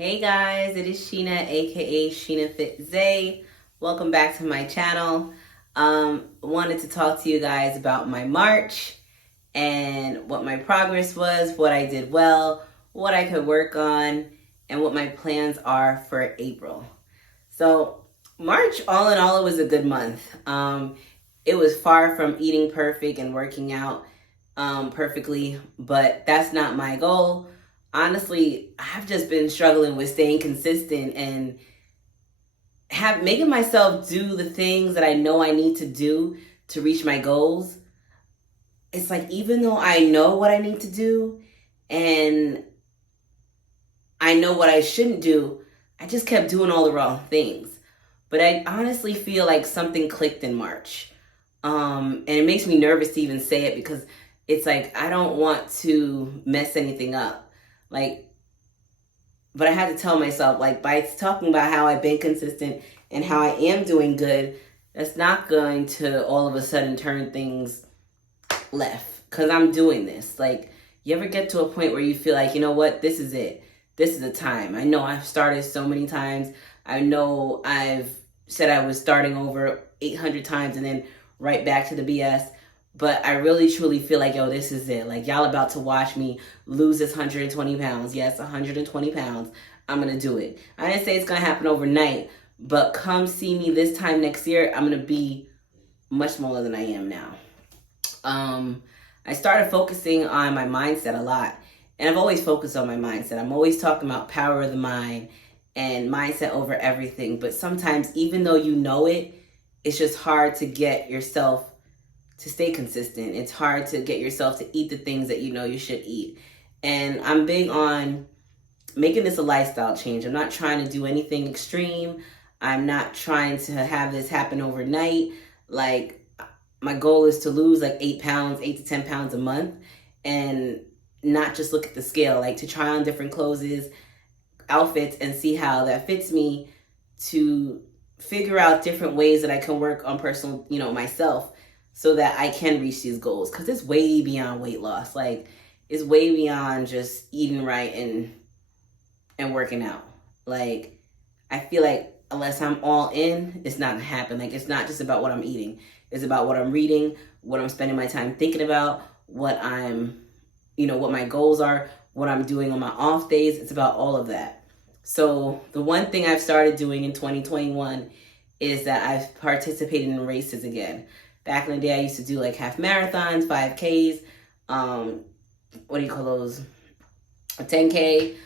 Hey guys, it is Sheena, aka Sheena Fit Zay. Welcome back to my channel. Wanted to talk to you guys about my March and what my progress was, what I did well, what I could work on, and what my plans are for April. So March, all in all, it was a good month. It was far from eating perfect and working out perfectly, but that's not my goal. Honestly, I've just been struggling with staying consistent and making myself do the things that I know I need to do to reach my goals. It's like, even though I know what I need to do and I know what I shouldn't do, I just kept doing all the wrong things. But I honestly feel like something clicked in March. And it makes me nervous to even say it because it's like I don't want to mess anything up. But I had to tell myself, by talking about how I've been consistent and how I am doing good, that's not going to all of a sudden turn things left because I'm doing this. You ever get to a point where you feel like, you know what, this is it. This is the time. I know I've started so many times. I know I've said I was starting over 800 times and then right back to the BS. But I really truly feel like, yo, this is it. Y'all about to watch me lose this 120 pounds. Yes, 120 pounds. I'm going to do it. I didn't say it's going to happen overnight, but come see me this time next year, I'm going to be much smaller than I am now. I started focusing on my mindset a lot. And I've always focused on my mindset. I'm always talking about power of the mind and mindset over everything. But sometimes, even though you know it, it's just hard to get yourself to stay consistent. It's hard to get yourself to eat the things that you know you should eat. And I'm big on making this a lifestyle change. I'm not trying to do anything extreme. I'm not trying to have this happen overnight. My goal is to lose 8 to 10 pounds a month and not just look at the scale, to try on different clothes, outfits, and see how that fits me, to figure out different ways that I can work on personal, myself, so that I can reach these goals. Because it's way beyond weight loss. It's way beyond just eating right and working out. I feel like unless I'm all in, it's not gonna happen. It's not just about what I'm eating. It's about what I'm reading, what I'm spending my time thinking about, what my goals are, what I'm doing on my off days. It's about all of that. So the one thing I've started doing in 2021 is that I've participated in races again. Back in the day, I used to do half marathons, 5Ks, what do you call those? A 10K.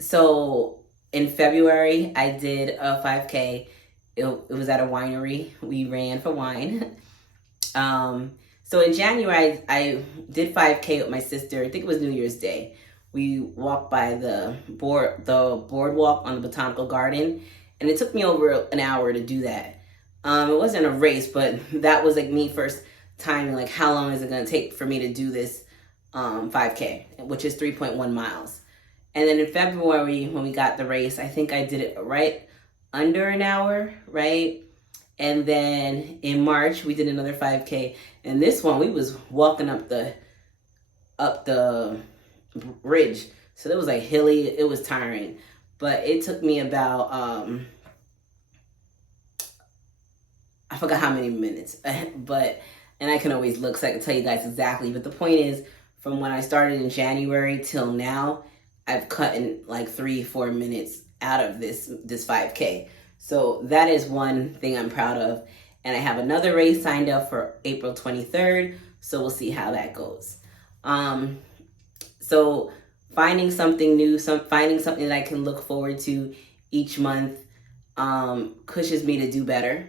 So in February, I did a 5K. It was at a winery. We ran for wine. So in January, I did 5K with my sister. I think it was New Year's Day. We walked by the boardwalk on the Botanical Garden, and it took me over an hour to do that. It wasn't a race, but that was me first timing, how long is it going to take for me to do this 5K, which is 3.1 miles. And then in February, when we got the race, I think I did it right under an hour, right? And then in March, we did another 5K. And this one, we was walking up the ridge. So it was hilly. It was tiring. But it took me about, I forgot how many minutes. And I can always look so I can tell you guys exactly. But the point is, from when I started in January till now, I've cut in 3-4 minutes out of this 5K. So that is one thing I'm proud of. And I have another race signed up for April 23rd. So we'll see how that goes. So finding something new, finding something that I can look forward to each month pushes me to do better.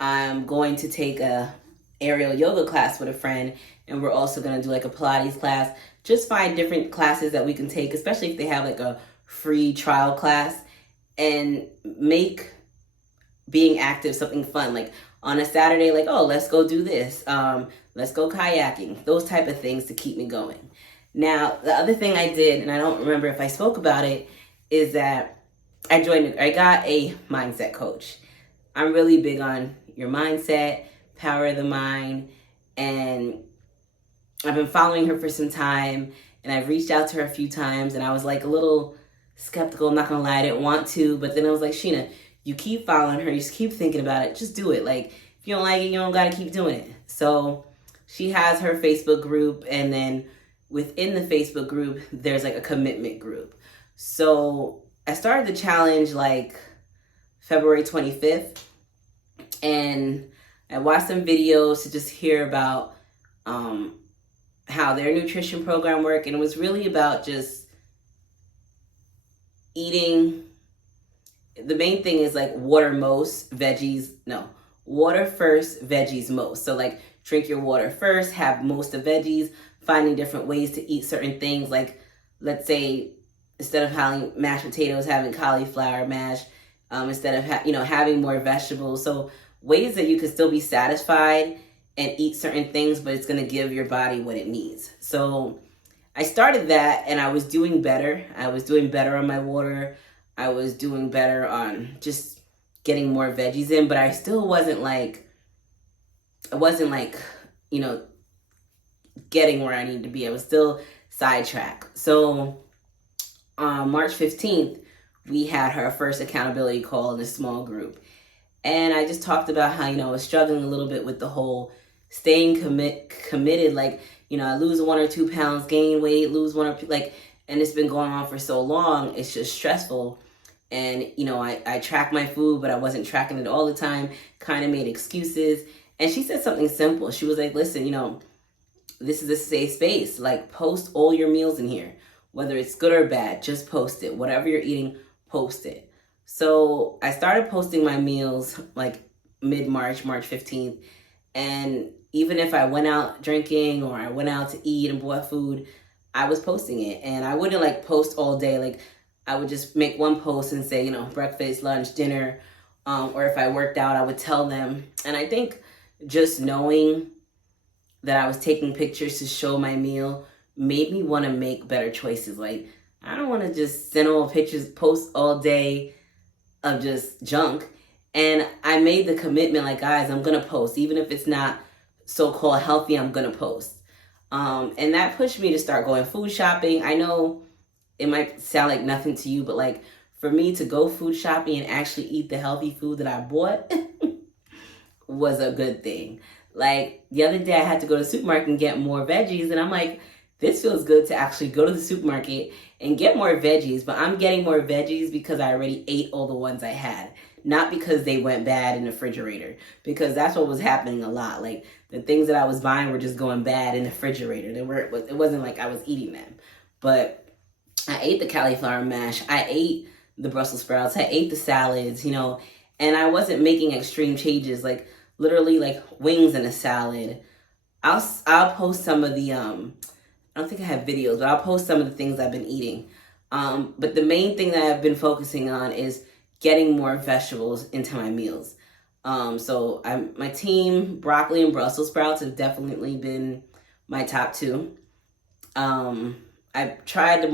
I'm going to take a aerial yoga class with a friend, and we're also going to do a Pilates class. Just find different classes that we can take, especially if they have a free trial class, and make being active something fun. On a Saturday, oh, let's go do this. Let's go kayaking. Those type of things to keep me going. Now, the other thing I did, and I don't remember if I spoke about it, is that I got a mindset coach. I'm really big on your mindset, power of the mind, and I've been following her for some time, and I've reached out to her a few times, and I was a little skeptical. I'm not gonna lie, I didn't want to, but then I was like, Sheena, you keep following her, you just keep thinking about it, just do it. Like, if you don't like it, you don't gotta keep doing it. So she has her Facebook group, and then within the Facebook group, there's like a commitment group. So I started the challenge like February 25th, and I watched some videos to just hear about how their nutrition program worked, and it was really about just eating. The main thing is like water first, veggies most. So like drink your water first, have most of veggies, finding different ways to eat certain things. Like, let's say instead of having mashed potatoes, having cauliflower mash, instead of having more vegetables. So ways that you can still be satisfied and eat certain things, but it's going to give your body what it needs. So I started that, and I was doing better. I was doing better on my water. I was doing better on just getting more veggies in, but I still wasn't like, getting where I needed to be. I was still sidetracked. So on March 15th, we had our first accountability call in a small group. And I just talked about how, I was struggling a little bit with the whole staying committed. Like, I lose 1 or 2 pounds, gain weight, lose 1 or 2, and it's been going on for so long. It's just stressful. And, I track my food, but I wasn't tracking it all the time, kind of made excuses. And she said something simple. She was like, listen, this is a safe space. Like, post all your meals in here, whether it's good or bad, just post it. Whatever you're eating, post it. So I started posting my meals like mid-March, March 15th. And even if I went out drinking or I went out to eat and bought food, I was posting it. And I wouldn't post all day. Like, I would just make one post and say, breakfast, lunch, dinner. Or if I worked out, I would tell them. And I think just knowing that I was taking pictures to show my meal made me want to make better choices. Like, I don't want to just send all pictures, post all day of just junk. And I made the commitment, like, guys, I'm going to post. Even if it's not so-called healthy, I'm going to post. And that pushed me to start going food shopping. I know it might sound like nothing to you, but for me to go food shopping and actually eat the healthy food that I bought was a good thing. Like, the other day I had to go to the supermarket and get more veggies, and I'm like, this feels good to actually go to the supermarket and get more veggies, but I'm getting more veggies because I already ate all the ones I had, not because they went bad in the refrigerator, because that's what was happening a lot. Like, the things that I was buying were just going bad in the refrigerator. It wasn't like I was eating them, but I ate the cauliflower mash, I ate the Brussels sprouts, I ate the salads, and I wasn't making extreme changes, like literally wings in a salad. I'll post some of the, I don't think I have videos, but I'll post some of the things I've been eating. But the main thing that I've been focusing on is getting more vegetables into my meals. So my team, broccoli and Brussels sprouts have definitely been my top 2. I've tried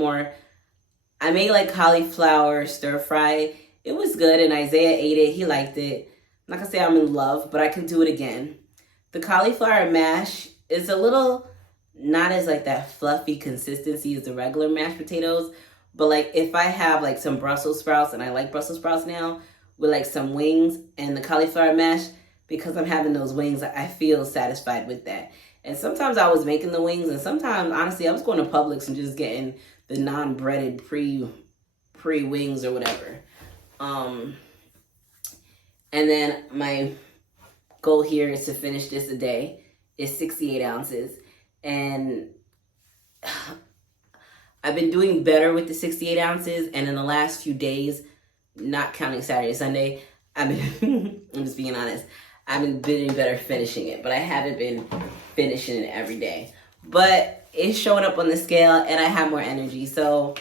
I made cauliflower stir fry. It was good, and Isaiah ate it. He liked it. I'm not gonna say I'm in love, but I can do it again. The cauliflower mash is a little not as that fluffy consistency as the regular mashed potatoes, but if I have some Brussels sprouts, and I like Brussels sprouts now, with some wings and the cauliflower mash, because I'm having those wings, I feel satisfied with that. And sometimes I was making the wings, and sometimes, honestly, I was going to Publix and just getting the non-breaded pre-wings or whatever. And then my goal here is to finish this a day. It's 68 ounces. And I've been doing better with the 68 ounces. And in the last few days, not counting Saturday, Sunday, I've been, I'm just being honest, I've been doing better finishing it. But I haven't been finishing it every day. But it's showing up on the scale, and I have more energy. So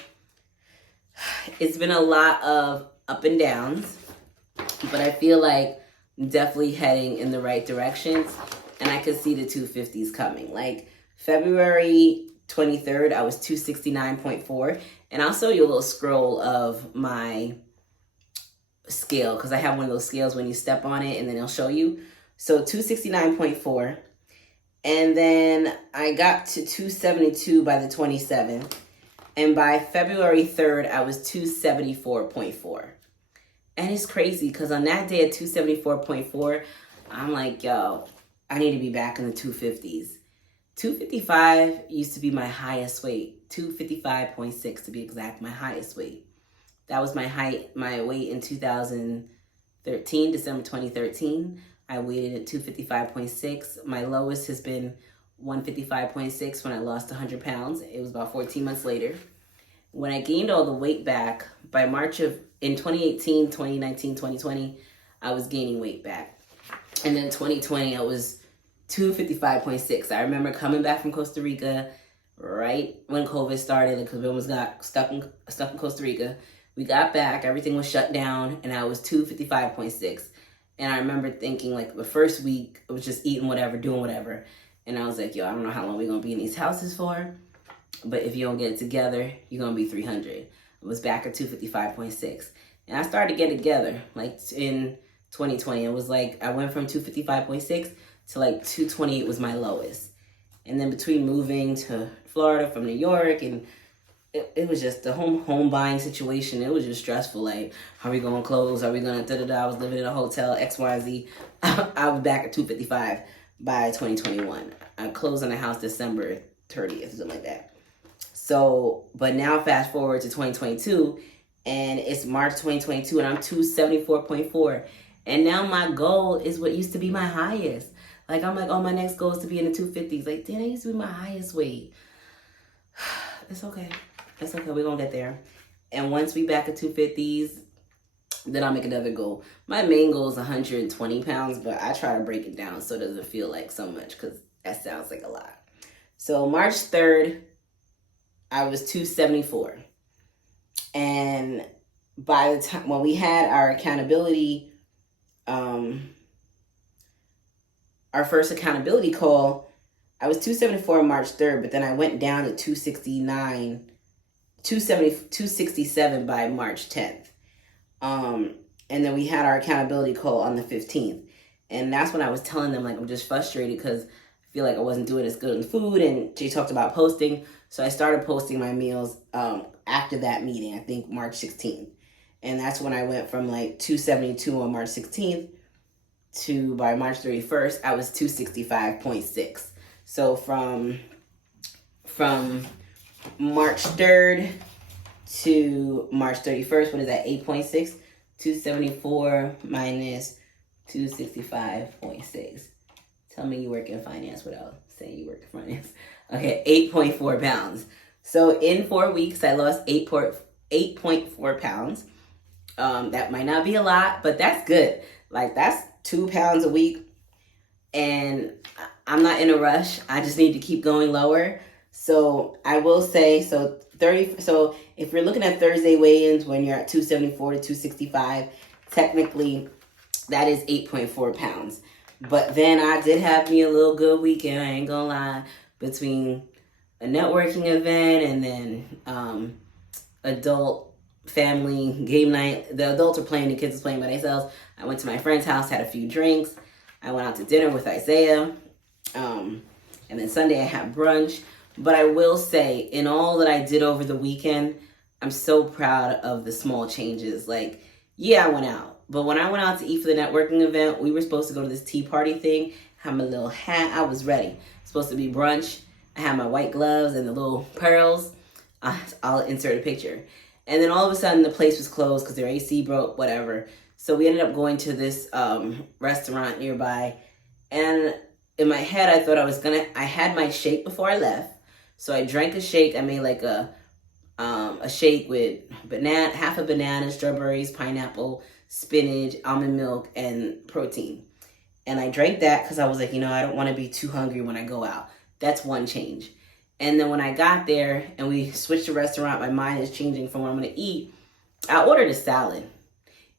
it's been a lot of up and downs. But I feel like I'm definitely heading in the right directions, and I could see the 250s coming. February 23rd, I was 269.4, and I'll show you a little scroll of my scale, because I have one of those scales when you step on it, and then it'll show you. So 269.4, and then I got to 272 by the 27th, And by February 3rd, I was 274.4. And it's crazy because on that day at 274.4, I'm like, yo, I need to be back in the 250s. 255 used to be my highest weight. 255.6 to be exact, my highest weight. That was my weight in 2013, December 2013. I weighed at 255.6. My lowest has been 155.6 when I lost 100 pounds. It was about 14 months later. When I gained all the weight back, by March of, in 2018, 2019, 2020, I was gaining weight back. And then 2020, I was 255.6. I remember coming back from Costa Rica right when COVID started, because we almost got stuck in Costa Rica. We got back, everything was shut down, and I was 255.6. And I remember thinking, like, the first week, I was just eating whatever, doing whatever. And I was like, yo, I don't know how long we're going to be in these houses for, but if you don't get it together, you're going to be 300. I was back at 255.6. And I started to get it together, like, in 2020. It was like, I went from 255.6 to, like, 228 was my lowest. And then between moving to Florida from New York, and it was just the home buying situation. It was just stressful. Like, how are we going to close? Are we going to da-da-da? I was living in a hotel, XYZ. I was back at 255 by 2021. I closed on the house December 30th, something like that. So, but now fast forward to 2022, and it's March 2022, and I'm 274.4. And now my goal is what used to be my highest. Like, I'm like, oh, my next goal is to be in the 250s. Like, damn, that used to be my highest weight. It's okay. It's okay. We're going to get there. And once we back at 250s, then I'll make another goal. My main goal is 120 pounds, but I try to break it down so it doesn't feel like so much, because that sounds like a lot. So March 3rd, I was 274. And by the time, when we had our accountability, our first accountability call, I was 274 on March 3rd, but then I went down to 267 by March 10th. And then we had our accountability call on the 15th. And that's when I was telling them, like, I'm just frustrated because I feel like I wasn't doing as good in food. And Jay talked about posting. So I started posting my meals after that meeting, I think March 16th. And that's when I went from like 272 on March 16th to, by March 31st, I was 265.6. So from March 3rd to March 31st, what is that, 8.6? 274 minus 265.6. Tell me you work in finance without saying you work in finance. Okay, 8.4 pounds. So in 4 weeks, I lost 8.4 pounds. That might not be a lot, but that's good. Like, that's 2 pounds a week. And I'm not in a rush. I just need to keep going lower. So I will say, so if you're looking at Thursday weigh-ins when you're at 274 to 265, technically that is 8.4 pounds. But then I did have me a little good weekend, I ain't gonna lie, between a networking event and then adult family game night. The adults are playing, the kids are playing by themselves. I went to my friend's house, had a few drinks. I went out to dinner with Isaiah. And then Sunday I had brunch. But I will say, in all that I did over the weekend, I'm so proud of the small changes. Like, yeah, I went out. But when I went out to eat for the networking event, we were supposed to go to this tea party thing. Had my little hat. I was ready. Supposed to be brunch. I had my white gloves and the little pearls. I'll insert a picture. And then all of a sudden, the place was closed because their AC broke, whatever. So we ended up going to this restaurant nearby. And in my head, I thought I had my shake before I left. So I drank a shake. I made like a shake with half a banana, strawberries, pineapple, spinach, almond milk, and protein. And I drank that because I was like, I don't want to be too hungry when I go out. That's one change. And then when I got there and we switched the restaurant, my mind is changing from what I'm going to eat. I ordered a salad.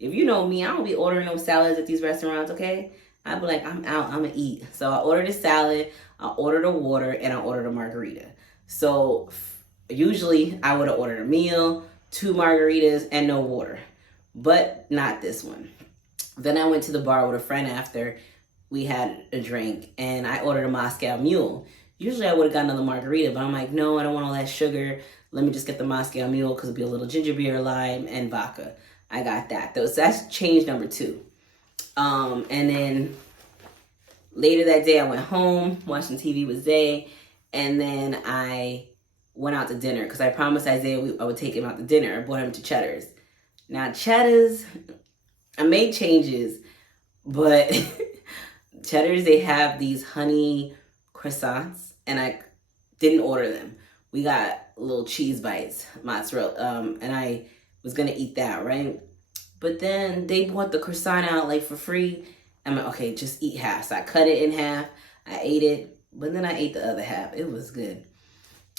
If you know me, I don't be ordering no salads at these restaurants, okay? I'd be like, I'm out, I'm going to eat. So I ordered a salad, I ordered a water, and I ordered a margarita. So usually I would have ordered a meal, 2 margaritas, and no water. But not this one. Then I went to the bar with a friend after we had a drink, and I ordered a Moscow Mule. Usually I would have gotten another margarita, but I'm like, no, I don't want all that sugar. Let me just get the Moscow Mule because it'll be a little ginger beer, lime, and vodka. I got that. So that's change number 2. And then later that day, I went home, watching TV with Zay, and then I went out to dinner because I promised Isaiah I would take him out to dinner. I brought him to Cheddar's. Now, Cheddar's, I made changes, but Cheddar's, they have these honey croissants, and I didn't order them. We got little cheese bites, mozzarella, and I was going to eat that, right? But then they brought the croissant out, like, for free. I'm like, okay, just eat half. So I cut it in half. I ate it, but then I ate the other half. It was good.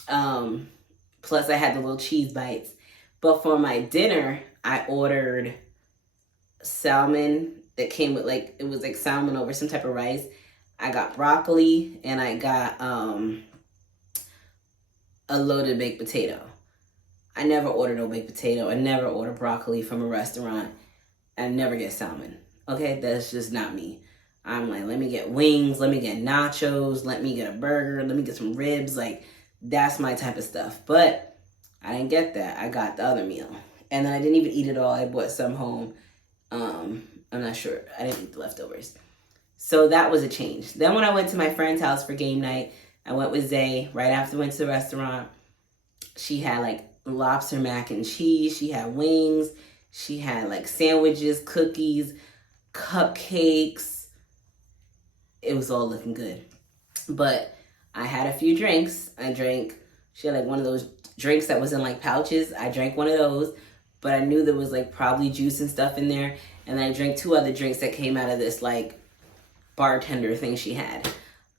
Plus, I had the little cheese bites. But for my dinner, I ordered salmon that came with, like, it was like salmon over some type of rice. I got broccoli, and I got a loaded baked potato. I never order no baked potato. I never order broccoli from a restaurant. I never get salmon. Okay, that's just not me. I'm like, let me get wings, let me get nachos, let me get a burger, let me get some ribs. Like, that's my type of stuff. But I didn't get that. I got the other meal. And then I didn't even eat it all. I brought some home. I'm not sure. I didn't eat the leftovers. So that was a change. Then when I went to my friend's house for game night, I went with Zay right after we went to the restaurant. She had like lobster mac and cheese. She had wings. She had like sandwiches, cookies, cupcakes. It was all looking good. But I had a few drinks. She had like one of those drinks that was in like pouches. I drank one of those, but I knew there was like probably juice and stuff in there. And then I drank 2 other drinks that came out of this like bartender thing she had.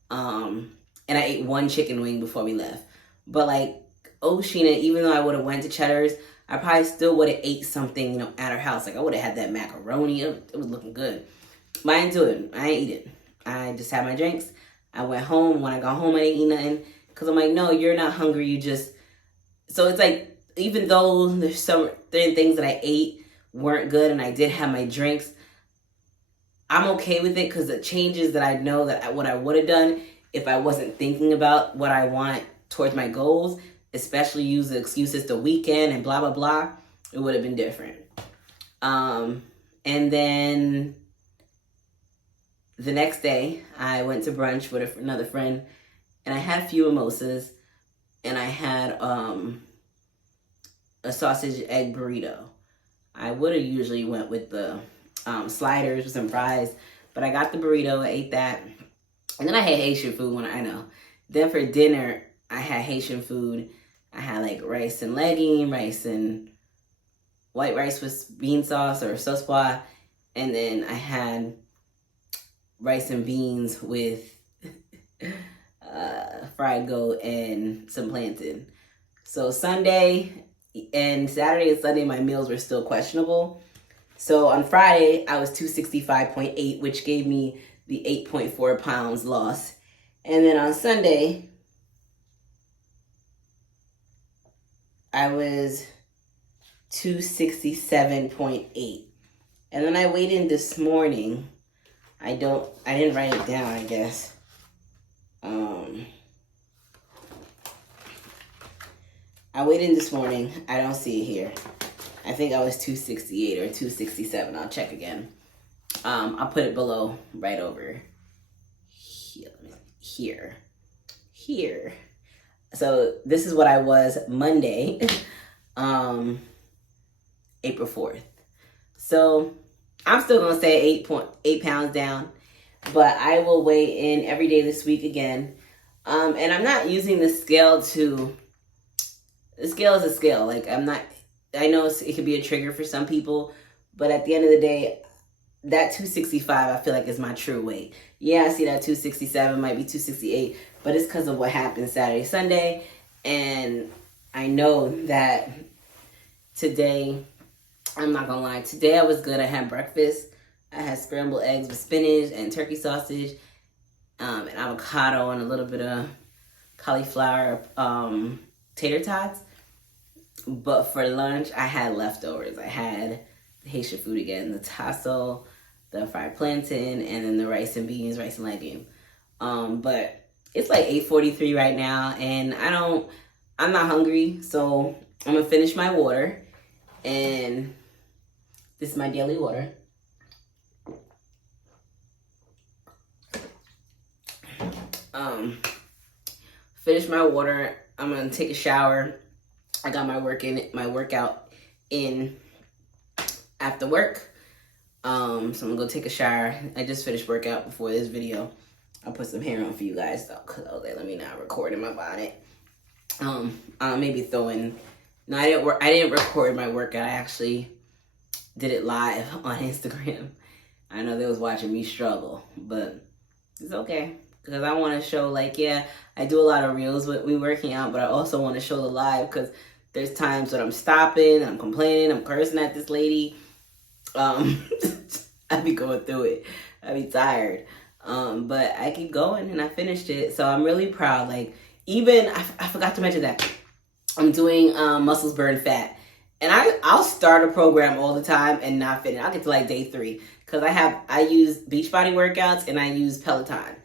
And I ate 1 chicken wing before we left. But like, Sheena, even though I would have went to Cheddar's, I probably still would have ate something, at her house. Like, I would have had that macaroni. It was looking good. But I didn't do it. I didn't eat it. I just had my drinks. I went home. When I got home, I didn't eat nothing. Because I'm like, no, you're not hungry. You just... So it's like, even though there's certain things that I ate weren't good and I did have my drinks, I'm okay with it because the changes that I know that what I would have done if I wasn't thinking about what I want towards my goals, especially use the excuses the weekend and blah, blah, blah, it would have been different. And then the next day, I went to brunch with another friend, and I had a few mimosas, and I had a sausage egg burrito. I would have usually went with the sliders with some fries, but I got the burrito, I ate that. And then I had Haitian food Then for dinner, I had Haitian food. I had like rice and legume, rice and white rice with bean sauce or sauce pois. And then I had rice and beans with fried goat and some plantain. So Sunday and Saturday and Sunday, my meals were still questionable. So on Friday, I was 265.8, which gave me the 8.4 pounds loss. And then on Sunday, I was 267.8. And then I weighed in this morning. I didn't write it down, I guess. I weighed in this morning. I don't see it here. I think I was 268 or 267. I'll check again. I'll put it below, right over here. So this is what I was Monday, April 4th. So I'm still going to say 8.8 pounds down, but I will weigh in every day this week again. And I'm not using the scale the scale is a scale. Like I know it could be a trigger for some people, but at the end of the day, that 265, I feel like is my true weight. Yeah, I see that 267, might be 268, but it's because of what happened Saturday, Sunday. And I know that today, I'm not gonna lie, today I was good. I had breakfast. I had scrambled eggs with spinach and turkey sausage, and avocado and a little bit of cauliflower tater tots. But for lunch, I had leftovers. I had the Haitian food again, the tasso, the fried plantain, and then the rice and beans, rice and legume. But it's like 8:43 right now, and I'm not hungry, so I'm gonna finish my water, and this is my daily water. Finish my water. I'm gonna take a shower. I got my workout in after work. So I'm gonna go take a shower. I just finished workout before this video. I'll put some hair on for you guys though, cause I was like, let me not record in my bonnet. Maybe throwing. No, I didn't record my workout. I actually did it live on Instagram. I know they was watching me struggle, but it's okay. Because I want to show, like, yeah, I do a lot of reels with me working out, but I also want to show the live because there's times that I'm stopping, I'm complaining, I'm cursing at this lady. I be going through it. I be tired. But I keep going and I finished it. So I'm really proud. Like, even, I forgot to mention that I'm doing Muscles Burn Fat. And I'll start a program all the time and not finish. I'll get to like day 3. Because I use Beachbody workouts and I use Peloton.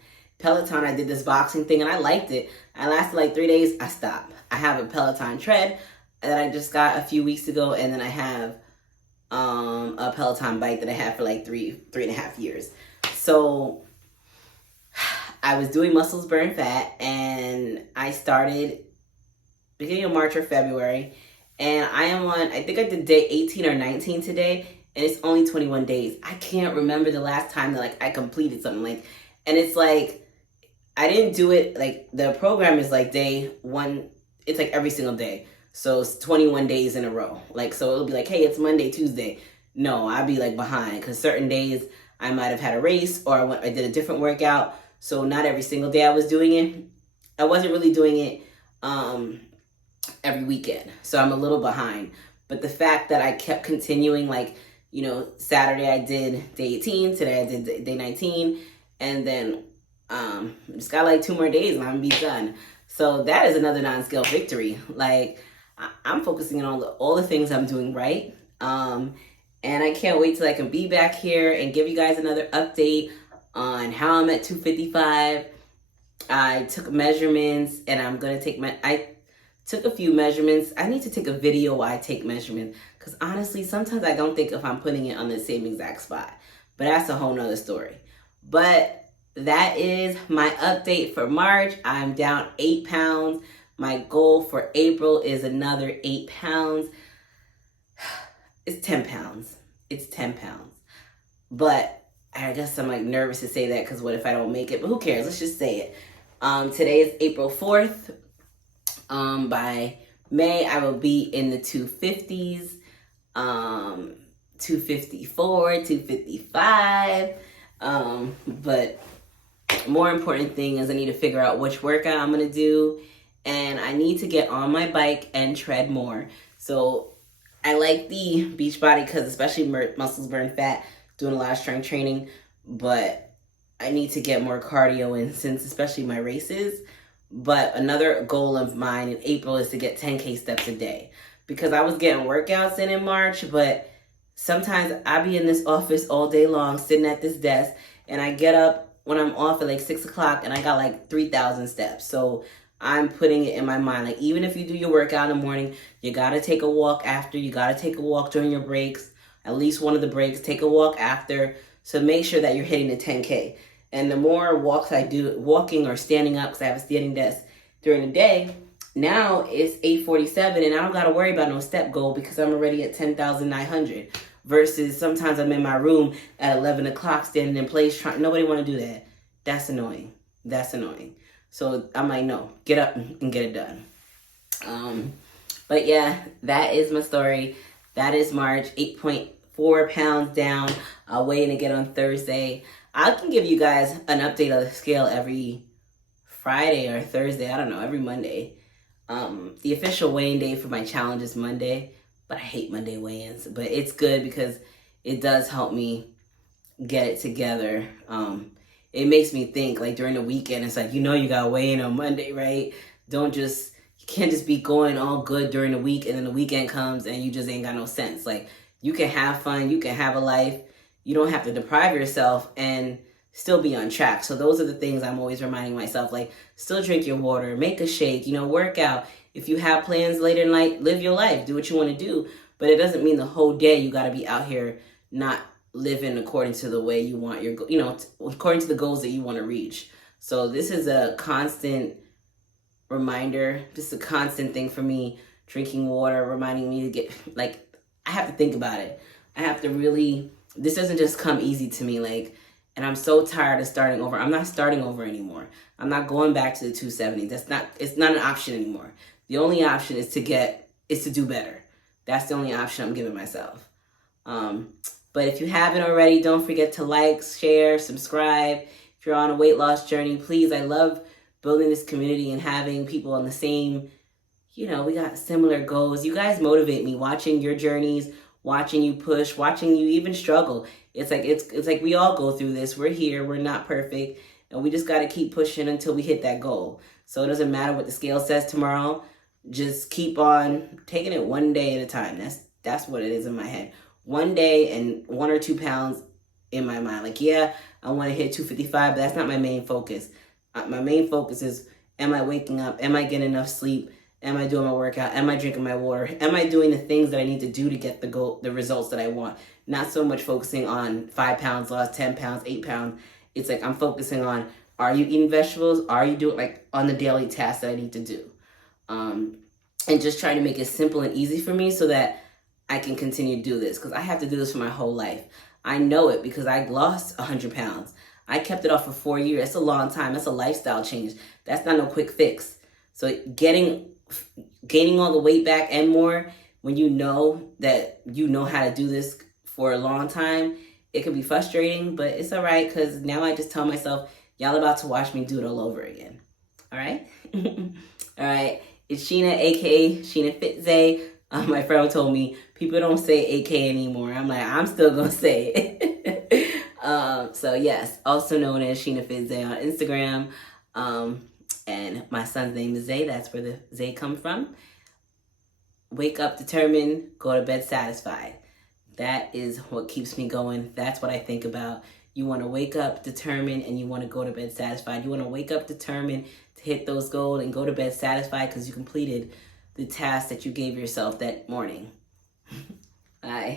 I did this boxing thing and I liked it. I lasted like 3 days. I stopped. I have a Peloton tread that I just got a few weeks ago, and then I have a Peloton bike that I had for like three and a half years. So I was doing Muscles Burn Fat, and I started beginning of March or February, and I am on, I think I did day 18 or 19 today, and it's only 21 days. I can't remember the last time that like I completed something, like, and it's like I didn't do it, like, the program is like day 1, it's like every single day. So it's 21 days in a row. Like, so it'll be like, hey, it's Monday, Tuesday. No, I'd be like behind because certain days I might have had a race or I did a different workout. So not every single day I was doing it. I wasn't really doing it every weekend. So I'm a little behind. But the fact that I kept continuing, like, you know, Saturday I did day 18, today I did day 19, and then just got like 2 more days and I'm gonna be done. So that is another non-scale victory. Like, I'm focusing on all the things I'm doing right. And I can't wait till I can be back here and give you guys another update on how I'm at 255. I took measurements and I'm gonna I took a few measurements. I need to take a video while I take measurements because honestly, sometimes I don't think if I'm putting it on the same exact spot. But that's a whole nother story. But that is my update for March. I'm down 8 pounds. My goal for April is another 8 pounds. It's 10 pounds. It's 10 pounds. But I guess I'm like nervous to say that because what if I don't make it? But who cares? Let's just say it. Today is April 4th. By May, I will be in the 250s, 254, 255. But more important thing is I need to figure out which workout I'm going to do. And I need to get on my bike and tread more. So I like the Beachbody because especially Muscles Burn Fat, doing a lot of strength training. But I need to get more cardio in since especially my races. But another goal of mine in April is to get 10K steps a day. Because I was getting workouts in March, but sometimes I be in this office all day long sitting at this desk. And I get up when I'm off at like 6 o'clock and I got like 3,000 steps. So I'm putting it in my mind, like, even if you do your workout in the morning, you got to take a walk after. You got to take a walk during your breaks, at least one of the breaks. Take a walk after. So make sure that you're hitting the 10K. And the more walks I do, walking or standing up, because I have a standing desk during the day, now it's 8:47 and I don't got to worry about no step goal because I'm already at 10,900. Versus sometimes I'm in my room at 11 o'clock standing in place trying. Nobody want to do that. That's annoying. That's annoying. So I'm like, no, get up and get it done. But yeah, that is my story. That is March, 8.4 pounds down. I'll weigh in again on Thursday. I can give you guys an update of the scale every Friday or Thursday. I don't know, every Monday. The official weighing day for my challenge is Monday, but I hate Monday weigh-ins. But it's good because it does help me get it together. It makes me think, like, during the weekend, it's like, you know you gotta weigh in on Monday, right? You can't just be going all good during the week and then the weekend comes and you just ain't got no sense. Like, you can have fun, you can have a life. You don't have to deprive yourself and still be on track. So those are the things I'm always reminding myself, like still drink your water, make a shake, work out. If you have plans later in life, live your life, do what you want to do. But it doesn't mean the whole day you got to be out here not living according to the way you want your, according to the goals that you want to reach. So this is a constant reminder, just a constant thing for me, drinking water, reminding me to get, like, I have to think about it. I have to really, this doesn't just come easy to me, like, and I'm so tired of starting over. I'm not starting over anymore. I'm not going back to the 270. It's not an option anymore. The only option is to do better. That's the only option I'm giving myself. But if you haven't already, don't forget to like, share, subscribe. If you're on a weight loss journey, please, I love building this community and having people on the same, we got similar goals. You guys motivate me, watching your journeys, watching you push, watching you even struggle. It's like we all go through this. We're here, we're not perfect, and we just got to keep pushing until we hit that goal. So it doesn't matter what the scale says tomorrow. Just keep on taking it one day at a time. That's what it is in my head. One day and 1 or 2 pounds in my mind. Like, yeah, I want to hit 255, but that's not my main focus. My main focus is, am I waking up? Am I getting enough sleep? Am I doing my workout? Am I drinking my water? Am I doing the things that I need to do to get the results that I want? Not so much focusing on 5 pounds lost, 10 pounds, 8 pounds. It's like I'm focusing on, are you eating vegetables? Are you doing, like, on the daily tasks that I need to do? And just trying to make it simple and easy for me so that I can continue to do this, because I have to do this for my whole life. I know it because I lost 100 pounds. I kept it off for 4 years. That's a long time. That's a lifestyle change. That's not no quick fix. So gaining all the weight back and more, when you know that you know how to do this for a long time, it can be frustrating, but it's all right, because now I just tell myself, y'all about to watch me do it all over again. All right? All right. It's Sheena, a.k.a. Sheena Fitze. My friend told me people don't say AK anymore. I'm like, I'm still going to say it. So yes, also known as Sheena Fitze on Instagram. And my son's name is Zay. That's where the Zay come from. Wake up determined, go to bed satisfied. That is what keeps me going. That's what I think about. You want to wake up determined and you want to go to bed satisfied. You want to wake up determined to hit those goals and go to bed satisfied because you completed the task that you gave yourself that morning. Bye.